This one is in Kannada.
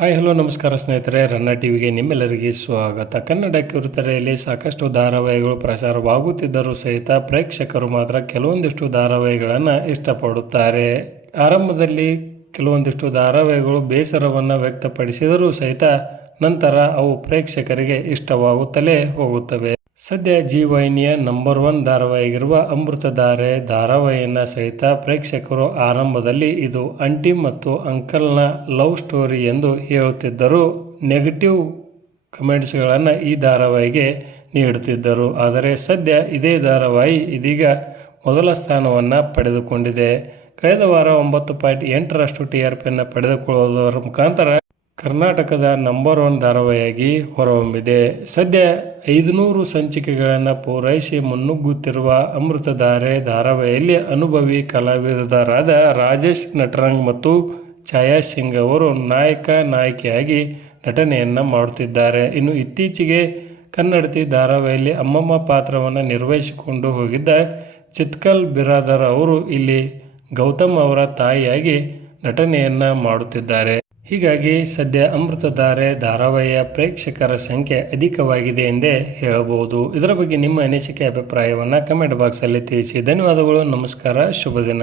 ಹಾಯ್ ಹಲೋ ನಮಸ್ಕಾರ ಸ್ನೇಹಿತರೆ, ರನ್ನ ಟಿವಿಗೆ ನಿಮ್ಮೆಲ್ಲರಿಗೆ ಸ್ವಾಗತ. ಕನ್ನಡ ಕಿರುತೆರೆಯಲ್ಲಿ ಸಾಕಷ್ಟು ಧಾರಾವಾಹಿಗಳು ಪ್ರಸಾರವಾಗುತ್ತಿದ್ದರೂ ಸಹಿತ ಪ್ರೇಕ್ಷಕರು ಮಾತ್ರ ಕೆಲವೊಂದಿಷ್ಟು ಧಾರಾವಾಹಿಗಳನ್ನು ಇಷ್ಟಪಡುತ್ತಾರೆ. ಆರಂಭದಲ್ಲಿ ಕೆಲವೊಂದಿಷ್ಟು ಧಾರಾವಾಹಿಗಳು ಬೇಸರವನ್ನು ವ್ಯಕ್ತಪಡಿಸಿದರೂ ಸಹಿತ ನಂತರ ಅವು ಪ್ರೇಕ್ಷಕರಿಗೆ ಇಷ್ಟವಾಗುತ್ತಲೇ ಹೋಗುತ್ತವೆ. ಸದ್ಯ ಜಿ ವಾಹಿನಿಯ ನಂಬರ್ 1 ಧಾರಾವಾಹಿಯಾಗಿರುವ ಅಮೃತಧಾರೆ ಧಾರಾವಾಹಿಯನ್ನು ಸಹಿತ ಪ್ರೇಕ್ಷಕರು ಆರಂಭದಲ್ಲಿ ಇದು ಆಂಟಿ ಮತ್ತು ಅಂಕಲ್ನ ಲವ್ ಸ್ಟೋರಿ ಎಂದು ಹೇಳುತ್ತಿದ್ದರು. ನೆಗೆಟಿವ್ ಕಮೆಂಟ್ಸ್ಗಳನ್ನು ಈ ಧಾರಾವಾಹಿಗೆ ನೀಡುತ್ತಿದ್ದರು. ಆದರೆ ಸದ್ಯ ಇದೇ ಧಾರಾವಾಹಿ ಇದೀಗ ಮೊದಲ ಸ್ಥಾನವನ್ನು ಪಡೆದುಕೊಂಡಿದೆ. ಕಳೆದ ವಾರ 9.8ರಷ್ಟು TRPಯನ್ನು ಪಡೆದುಕೊಳ್ಳುವುದರ ಮುಖಾಂತರ ಕರ್ನಾಟಕದ ನಂಬರ್ 1 ಧಾರಾವಾಹಿಯಾಗಿ ಹೊರಹೊಮ್ಮಿದೆ. ಸದ್ಯ 500 ಸಂಚಿಕೆಗಳನ್ನು ಪೂರೈಸಿ ಮುನ್ನುಗ್ಗುತ್ತಿರುವ ಅಮೃತಧಾರೆ ಧಾರಾವಾಹಿಯಲ್ಲಿ ಅನುಭವಿ ಕಲಾವಿದರಾದ ರಾಜೇಶ್ ನಟರಂಗ್ ಮತ್ತು ಛಾಯಾ ಸಿಂಗ್ ಅವರು ನಾಯಕಿಯಾಗಿ ನಟನೆಯನ್ನು ಮಾಡುತ್ತಿದ್ದಾರೆ. ಇನ್ನು ಇತ್ತೀಚೆಗೆ ಕನ್ನಡತಿ ಧಾರಾವಾಹಿಯಲ್ಲಿ ಅಮ್ಮಮ್ಮ ಪಾತ್ರವನ್ನು ನಿರ್ವಹಿಸಿಕೊಂಡು ಹೋಗಿದ್ದ ಚಿತ್ಕಲ್ ಬಿರಾದರ್ ಅವರು ಇಲ್ಲಿ ಗೌತಮ್ ಅವರ ತಾಯಿಯಾಗಿ ನಟನೆಯನ್ನು ಮಾಡುತ್ತಿದ್ದಾರೆ. ಹೀಗಾಗಿ ಸದ್ಯ ಅಮೃತಧಾರೆ ಧಾರಾವಾಹಿಯ ಪ್ರೇಕ್ಷಕರ ಸಂಖ್ಯೆ ಅಧಿಕವಾಗಿದೆ ಎಂದೇ ಹೇಳಬಹುದು. ಇದರ ಬಗ್ಗೆ ನಿಮ್ಮ ಅನಿಸಿಕೆ ಅಭಿಪ್ರಾಯವನ್ನು ಕಮೆಂಟ್ ಬಾಕ್ಸಲ್ಲಿ ತಿಳಿಸಿ. ಧನ್ಯವಾದಗಳು. ನಮಸ್ಕಾರ. ಶುಭ ದಿನ.